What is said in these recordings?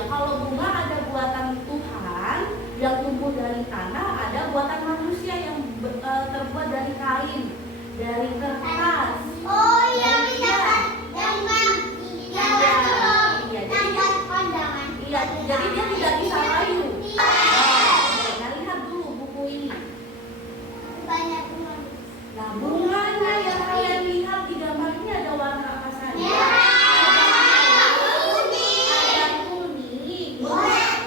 ya. Kalau bunga ada buatan Tuhan yang tumbuh dari tanah, ada buatan manusia yang terbuat dari kain, dari kertas. Oh iya, bisa kan? Jadi dia tidak bisa layu. Nah, lihat dulu buku ini. Banyak bunga. Nah, bunganya yang kalian lihat di gambar ini ada warna apa saja? Ada kuning,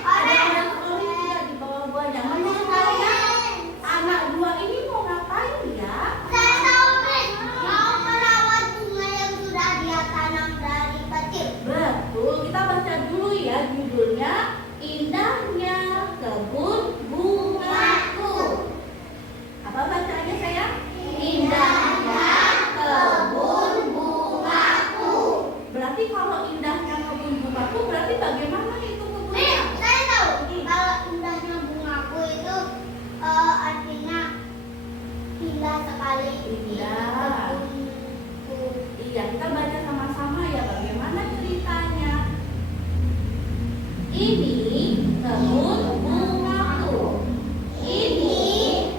ada warna orange ya di bawah buahnya. Menurut kalian, anak dua ini mau ngapain ya? Saya tahu, Miss. Mau merawat bunga yang sudah dia tanam dari kecil. Betul, kita baca dulu ya judulnya, Indahnya Kebun Bungaku. Apa bacaannya sayang? Indahnya kebun bungaku. Berarti kalau indahnya kebun bungaku, berarti bagaimana itu kebunnya? Saya tahu. Kalau indahnya bungaku itu artinya indah sekali. Indah. Kebunku. Iya, kita baca sama-sama ya bagaimana ceritanya. Ini kebun bungaku. Ini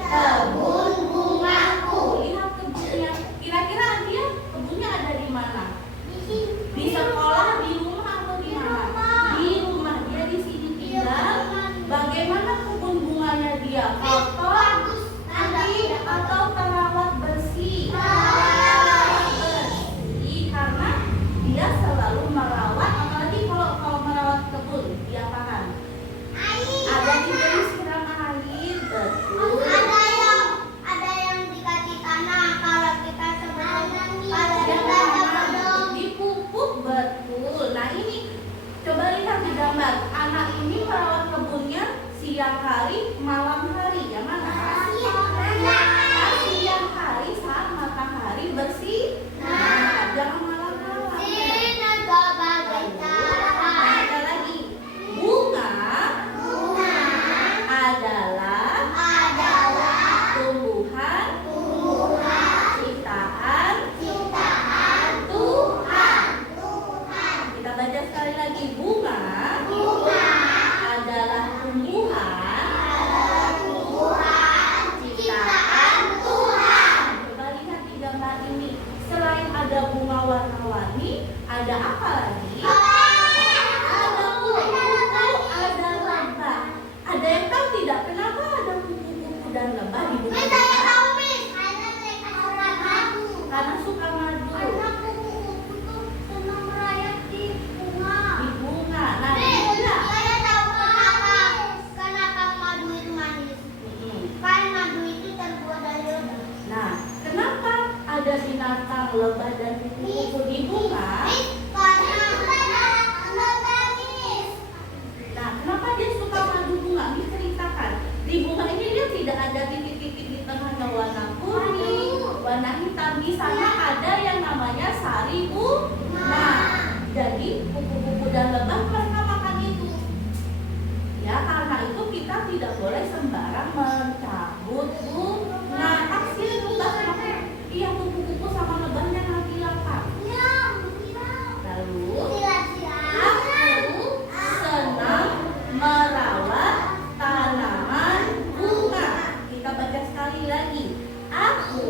kebun bungaku. Lihat kebunnya. Kira-kira dia kebunnya ada di mana? Di sini. Di sekolah, di rumah atau di mana? rumah. Di rumah. Dia di sini tinggal. Bagaimana kebun bunganya dia? Kotor, kering, atau terawat bersih? Bersih, karena dia selalu merawat. Apalagi kalau merawat kebun, dia paham. Ada diberi siram air, betul. Ada yang dikasih tanah kalau kita Dipupuk, betul. Nah ini coba lihat di gambar. Anak ini merawat kebunnya siang hari, malam hari. Yang mana? Siang hari saat matahari bersih. Nah, jangan malam-malam. Ada lagi. Bunga adalah tumbuhan ciptaan Tuhan. Kita baca sekali lagi. Bunga adalah tumbuhan ciptaan Tuhan. Coba lihat di gambar ini. Selain ada bunga warna-warni, ada apa lagi? Ada kupu-kupu, ada lebah. Ada yang tahu tidak kenapa ada kupu-kupu dan lebah di bunga? Karena suka madu di bunga. Nah, dia. Nah, kenapa ada binatang lebah dan kupu-kupu di bunga? Nah, kenapa dia suka madu bunga? Diceritakan. Di bunga ini dia tidak ada titik-titik di tengahnya warna kuning, warna hitam. Di sana ada yang namanya sari bunga. Jadi kupu-kupu dan lebah mereka makan itu. Ya, karena itu kita tidak boleh sembarang mencabut bunga. Kasihan lebah sama. Iya, kupu-kupu sama lebahnya nanti lapar. Lalu aku senang merawat tanaman bunga. Kita baca sekali lagi. Aku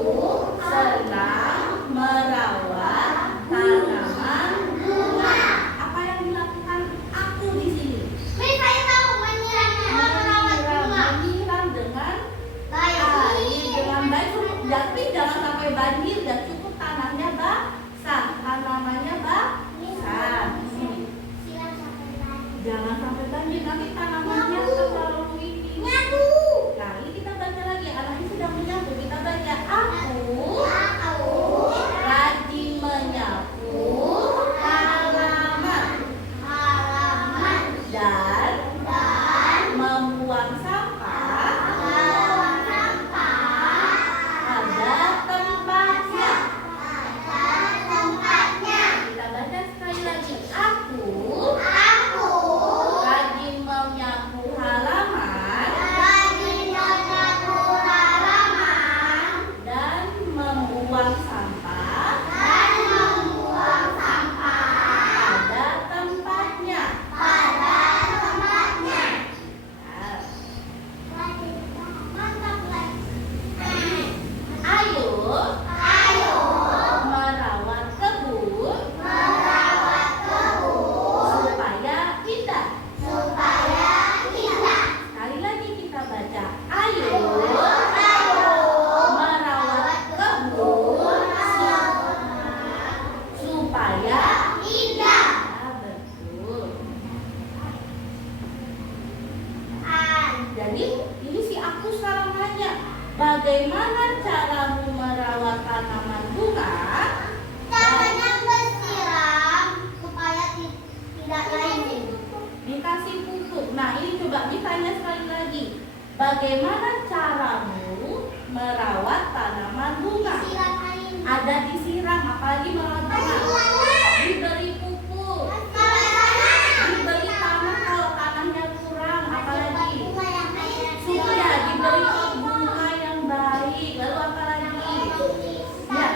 senang merawat tanaman bunga. Apa yang dilakukan aku di sini? Menyiram dengan air dengan baik. Tapi jangan sampai banjir dan cukup tanahnya basah, tanamannya basah. Jangan sampai banjir, nanti tanamannya terlalu ini. Nah, ini kita baca lagi. Anaknya sudah menyapu. Kita baca. Aku rajin menyapu halaman dan membuang sampah pada tempatnya. Kita baca sekali lagi. Aku rajin menyapu halaman dan Jadi ini si aku sekarang nanya, bagaimana caramu merawat tanaman bunga? Caranya bersiram supaya tidak layu. Dikasih pupuk. Nah ini coba ditanya sekali lagi, bagaimana caramu merawat tanaman bunga? Siram air. Ada disiram, apalagi merawat bunga. Diberi pupuk, diberi tanah kalau tanahnya kurang, apalagi supaya diberi bunga yang baik. Lalu apalagi? Ya,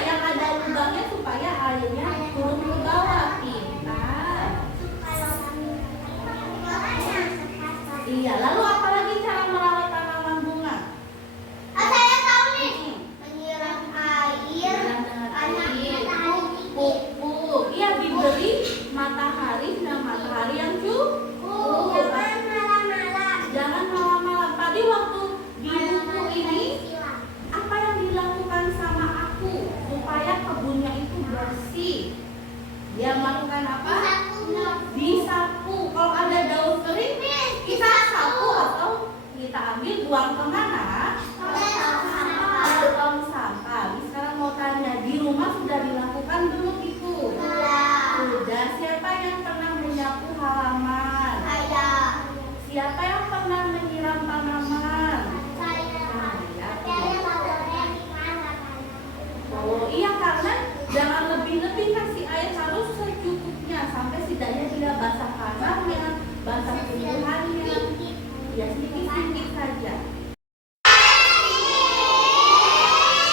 yang ada lubangnya supaya airnya turun ke bawah. Pintar. Iya, lalu apalagi cara merawat tanaman bunga? Saya tahu nih. Menyiram air. Pupuk. Iya, diberi matahari dan matahari yang cukup. Jangan malam-malam. Tadi waktu di buku ini, apa yang dilakukan sama aku supaya kebunnya itu bersih? Dia melakukan apa? Disapu. Kalau ada daun kering, kita sapu atau kita ambil buang kemana? Ke tong sampah. Sekarang mau tanya, di rumah sudah dilakukan belum itu? Sudah. Siapa yang pernah menyapu halaman? Siapa yang pernah menyiram tanaman? Oh iya, karena jangan lebih-lebih kasih air, harus secukupnya sampai setidaknya tidak basah akarnya, basah tumbuhannya. Ya sedikit-sedikit saja.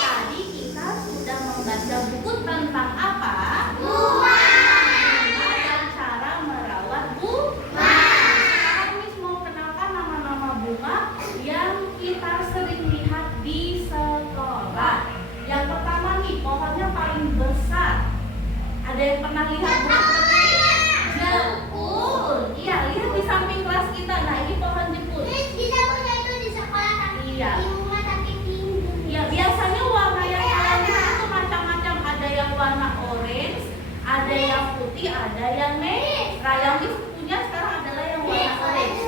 Tadi kita sudah membaca buku tentang apa? Bunga dan cara merawat bunga. Sekarang Miss mau kenalkan nama-nama bunga yang kita sering lihat di sekolah. Yang pertama nih, pohonnya paling besar. Ada yang pernah lihat bunga seperti ini? Jepun. Iya, lihat di samping kelas kita. Nah, ini pohon Jepun. Iya. Ya, biasanya warna yang kalian lihat itu macam-macam. Ada yang warna orange, ada yang putih, ada yang merah. Yang Miss punya sekarang adalah yang warna orange.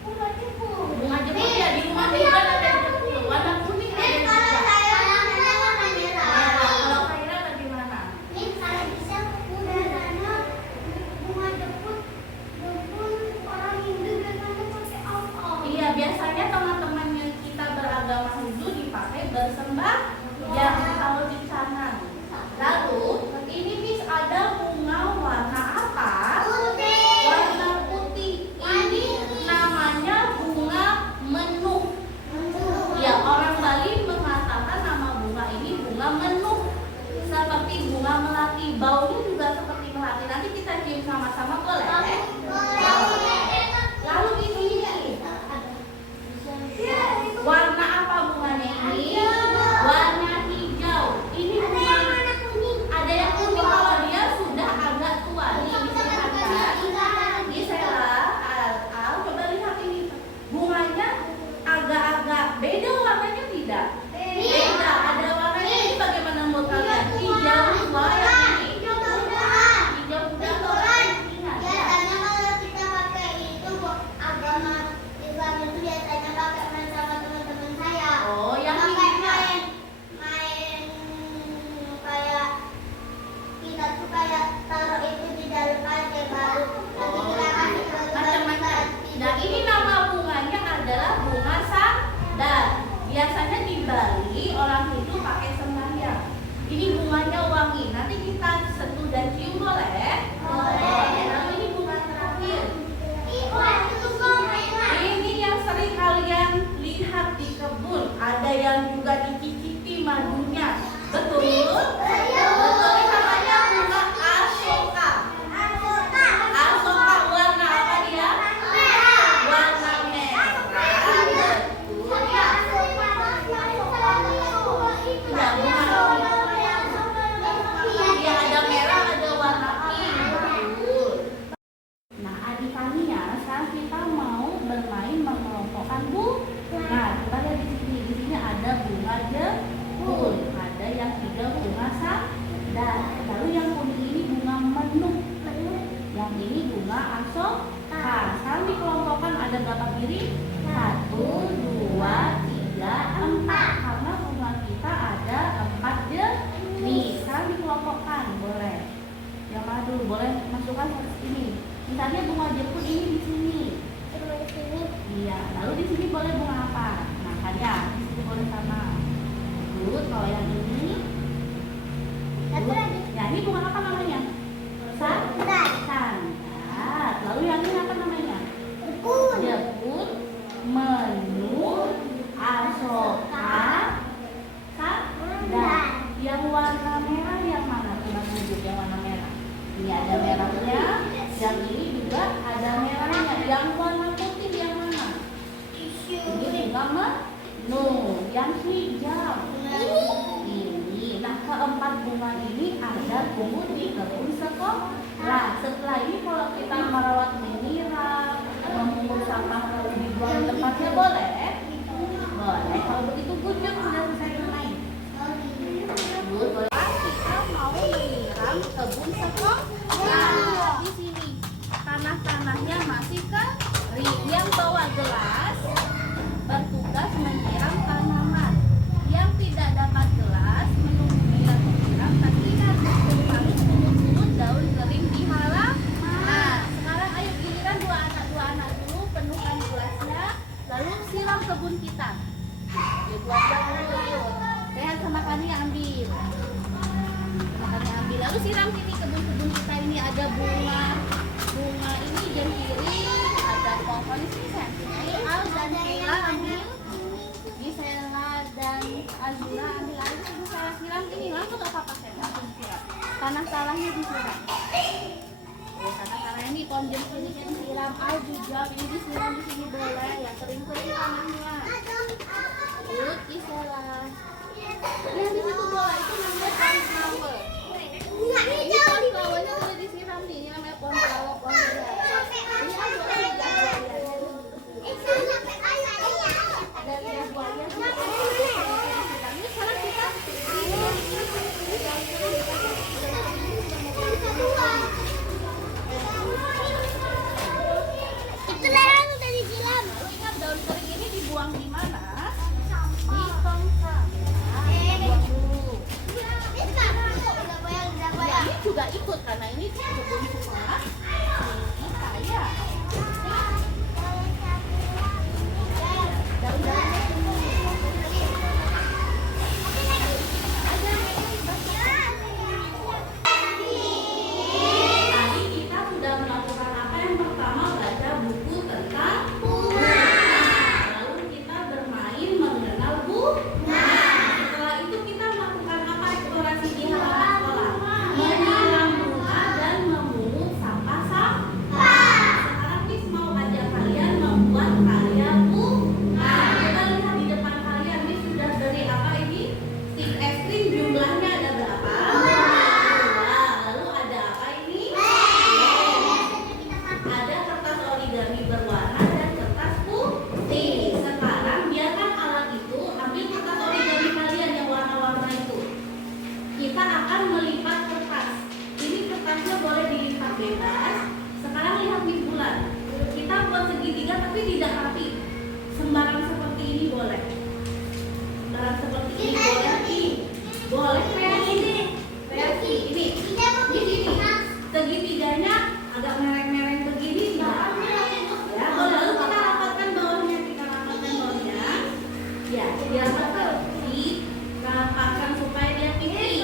Bunga Jepun ya, di rumah juga ada Jepun. Warna kuning ada juga. Kalau Kaira bagaimana? Iya, biasanya teman-temannya kita beragama Hindu dipakai bersembahyang kalau di sana. Lalu ini Miss ada bunga warna apa? Warna putih. Ini namanya bunga menuh. Ya, orang Bali mengatakan nama bunga ini bunga menuh, seperti bunga melati. Baunya juga seperti melati. Nanti kita cium sama-sama, boleh? Lalu ini warna apa bunganya ini? Warna hijau. Ini bunga. Ada yang kuning kalau dia sudah agak tua. Nih, dilihatkan. Di Sela, Al, coba lihat ini. Bunganya agak-agak beda warnanya tidak? Beda. Ada warnanya ini bagaimana menurut kalian? Hijau tua yang ini. Hijau muda atau ingat ya? Oh, yang ini. Macam-macam. Nah, ini nama bunganya adalah bunga sandal. Biasanya di Bali orang Hindu pakai sembahyang. Ini bunganya wangi. Nanti kita sentuh dan cium, boleh? Boleh. Lalu ini bunga terakhir. Ini yang sering kalian lihat di kebun. Ada yang juga dicicipi madunya. Betul? Betul. Ini namanya bunga asoka. Asoka warna apa dia? Warna merah. Betul ya. Ya, bunga. Dia ada merah, ada warna pink. Betul. Nah, adik Tania, sekarang kita mau bermain mengelompokkan bunga. Nah, coba lihat di sini. Di sini ada bunga Jepun, ada yang hijau bunga sandal. Lalu yang kuning ini bunga menuh. Yang ini bunga asoka. Sekarang Sekarang dikelompokkan ada berapa piring? 1, 2, 3, 4. Karena bunga kita ada 4 jenis. Sekarang dikelompokkan, boleh. Yang mana dulu? Boleh masukkan seperti ini. Misalnya bunga jepun ini di sini. Iya. Lalu di sini boleh bunga apa? Nah, kalian di sini boleh sama. Good. Kalau yang ini, ya ini bunga apa namanya? Sandat. Lalu yang ini apa namanya? Jepun, menu, asoka, sandat. Yang warna merah yang mana? Coba tunjuk yang warna merah. Ini ada merahnya. Yang ini juga ada merahnya. Yang warna putih yang mana? Ini bunga menu. Yang hijau. Ini. Nah, keempat bunga ini ada tumbuh di kebun sekolah. Setelah ini kalau kita merawat mineral, memungut sampah lalu dibuang di tempatnya boleh? Boleh. Kalau begitu Gunjung sudah selesai bermain. Boleh. Kita mau menyiram kebun sekolah. Nah, di sini tanah-tanahnya masih kering. Yang bawa gelas bertugas menyiram tanaman. Yang tidak dapat gelas menunggu menyiram tapi harus pungut-pungut daun kering di halaman. Nah, sekarang ayo giliran dua anak dulu penuhkan gelasnya, lalu siram kebun kita. Ya, buat dulu. Rehan sama Kani ambil. Lalu siram sini kebun-kebun kita ini ada bunga ini jentirin, ada pohon ini Al dan Sheila ambil. Gisela dan Azura ambil air sini saya siram ini langsung gak apa-apa saya langsung siram. Tanah-tanahnya disiram. Tanah-tanah ini pohon jentirin ini siram, Al juga ini disiram di sini boleh ya kering-kering tanahnya. Yuk Gisela. Yang di situ bola itu namanya sunflower. Ini pohon flowernya udah disiram nih, ini namanya pohon flower, pohon liar. Ini ada liar buaya sih. Ini sekarang kita itu lerang udah disiram. Lalu ingat daun kering ini dibuang di mana? Di tongkang. Buang dulu. Ya, ini juga ikut karena ini kebun sekolah ini kaya. Tadi kita sudah melakukan apa? Yang pertama baca buku tentang bunga. Lalu kita bermain mengenal bunga. Setelah itu kita melakukan apa? Eksplorasi di halaman sekolah. Menyiram bunga dan memungut sampah-sampah. Sekarang Miss mau ajak kalian membuat karya bunga. Kita lihat di depan kalian, Miss sudah beri apa ini? Stick es krim, jumlahnya ada berapa? 2. Lalu ada apa ini? Ada kertas origami berwarna dan kertas putih. Sekarang biarkan alat itu ambil kertas origami kalian yang warna-warna itu. Kita akan melipat kertas. Ini kertasnya boleh dilipat bebas. Sekarang lihat di bulan. Kita buat segitiga tapi tidak rapi. Sembarang seperti ini boleh. Sembarang seperti ini boleh. Boleh kreasi ini. Kreasi ini. Di sini. Segitiganya agak mereng-mereng begini tidak. Ya, boleh. Lalu kita rapatkan bawahnya. Ya, biar betul. Rapatkan supaya dia pipih.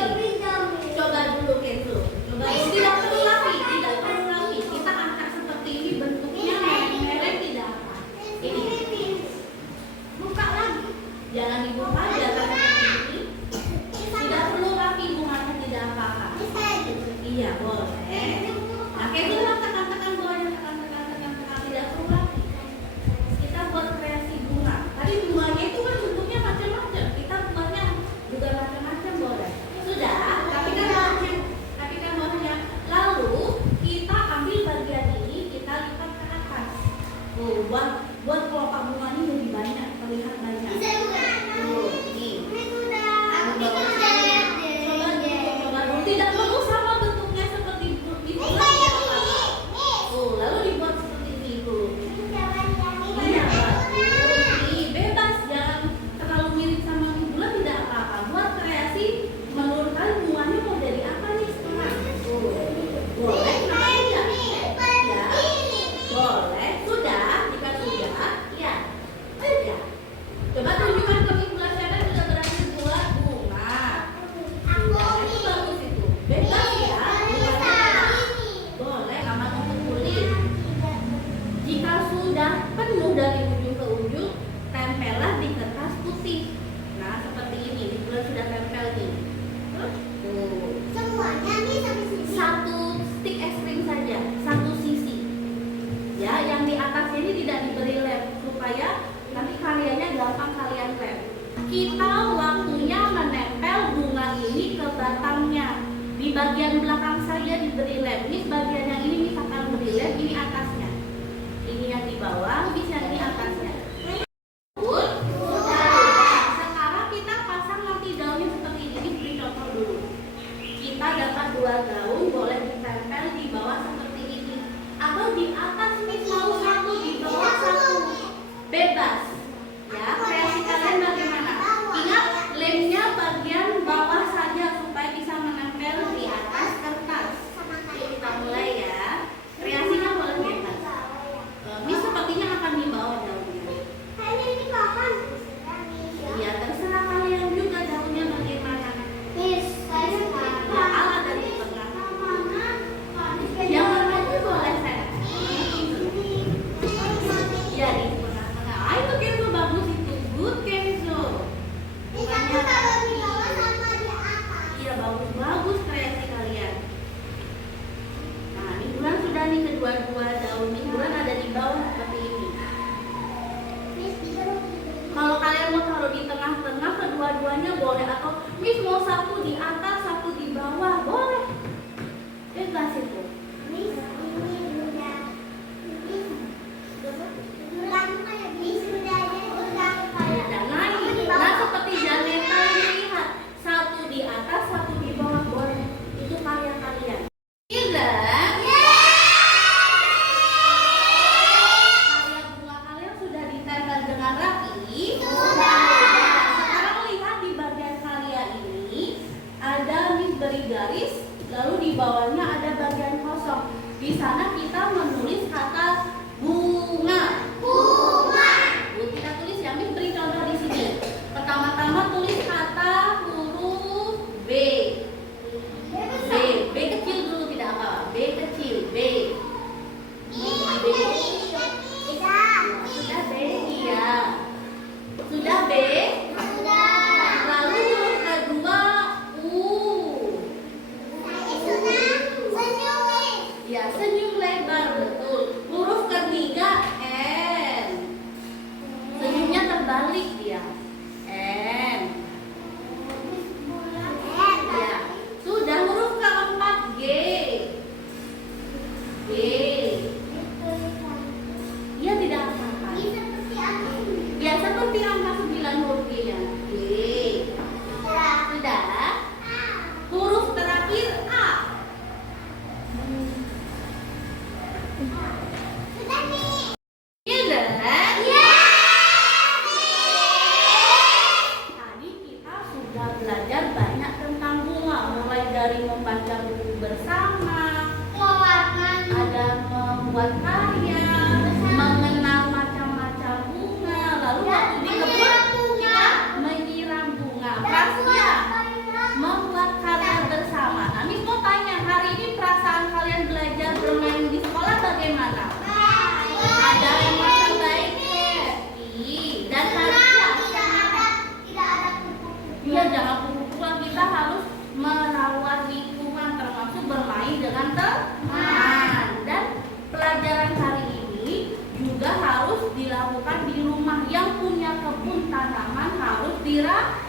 Coba dulu Kenzo. Coba tidak perlu rapi, tidak perlu rapi. Kita angkat seperti ini bentuknya mereng-mereng tidak apa. Ini. Buka lagi. Jangan dibuka, jangan seperti ini. Tidak perlu rapi bunganya tidak apa-apa. Iya boleh. Nah Kenzo tekan bawahnya tekan tidak perlu rapi. Kita buat kreasi bunga. Tadi bunganya itu kan bentuknya macam-macam. Kita buatnya juga macam-macam boleh. Sudah, tapi kan bawahnya. Lalu kita ambil bagian ini, kita lipat ke atas. Buat kelopak bunganya lebih banyak, terlihat banyak. Tuh, nih. Coba dulu. Tidak perlu sama bentuknya seperti bulan. Tuh, lalu dibuat seperti ini tuh. kita waktunya menempel bunga ini ke batangnya. Di bagian belakang saya diberi lem. Miss bagian yang ini Miss akan beri lem, ini atasnya. Ini yang di bawah, Miss yang ini atasnya. Good. Sekarang kita pasang nanti daunnya seperti ini. Beri contoh dulu. Kita dapat 2 daun, boleh ditempel di bawah seperti ini. Atau di atas Miss mau 1, di bawah 1. Bebas. Ya, kreasi kalian bagaimana? Ingat lemnya bagian bawah saja supaya bisa menempel di atas kertas. Yuk kita mulai ya. Kreasinya boleh bebas. Miss sepertinya akan di bawah daunnya. Ya terserah kalian juga daunnya bagaimana. Ya ala dari tengah. Yang warna itu boleh saya. Ya di tengah-tengah. Ah, itu Kenzo bagus itu. Good Kenzo. Iya bagus-bagus kreasi kalian. Nah ini bulan sudah nih kedua-dua daun ini bulan ada di bawah seperti ini. Kalau kalian mau taruh di tengah-tengah kedua-duanya boleh atau Miss mau 1 di atas 1 di bawah boleh. Bebas itu. Nah seperti Janeta ini lihat 1 di atas 1 di bawah boleh. Itu karya kalian. Iya. Karya bunga kalian sudah ditempel dengan rapi. Sekarang lihat di bagian karya ini ada Miss beri garis, lalu di bawahnya ada bagian kosong. Di sana kita menulis kata bunga. Kita tulis ya, Miss beri contoh di sini. Pertama-tama tulis kata huruf B. B kecil dulu tidak apa-apa. B kecil, B. Sudah B, iya. Sudah B. Lalu huruf kedua U. Ya, senyum lebar betul. Huruf ketiga N. Senyumnya terbalik dia. N. Ya. Sudah huruf keempat G. G. Iya tidak apa-apa. Ya seperti angka 9 huruf G-nya. G. Sudah. Huruf terakhir A. Iya kan? Tadi kita sudah belajar banyak tentang bunga, mulai dari membaca buku bersama, ada membuat karya, mengenal macam-macam bunga, lalu waktu di kebun kita menyiram bunga. Prasia membuat karya bersama. Nah, Miss mau tanya, hari ini perasaan kalian belajar bermain di sekolah bagaimana? Ada yang merasa baik, happy, dan Prasia. Iya, jangan kupu-kupuan, kita harus merawat lingkungan termasuk bermain dengan teman. Dan pelajaran hari ini juga harus dilakukan di rumah. Yang punya kebun tanaman harus dirawat.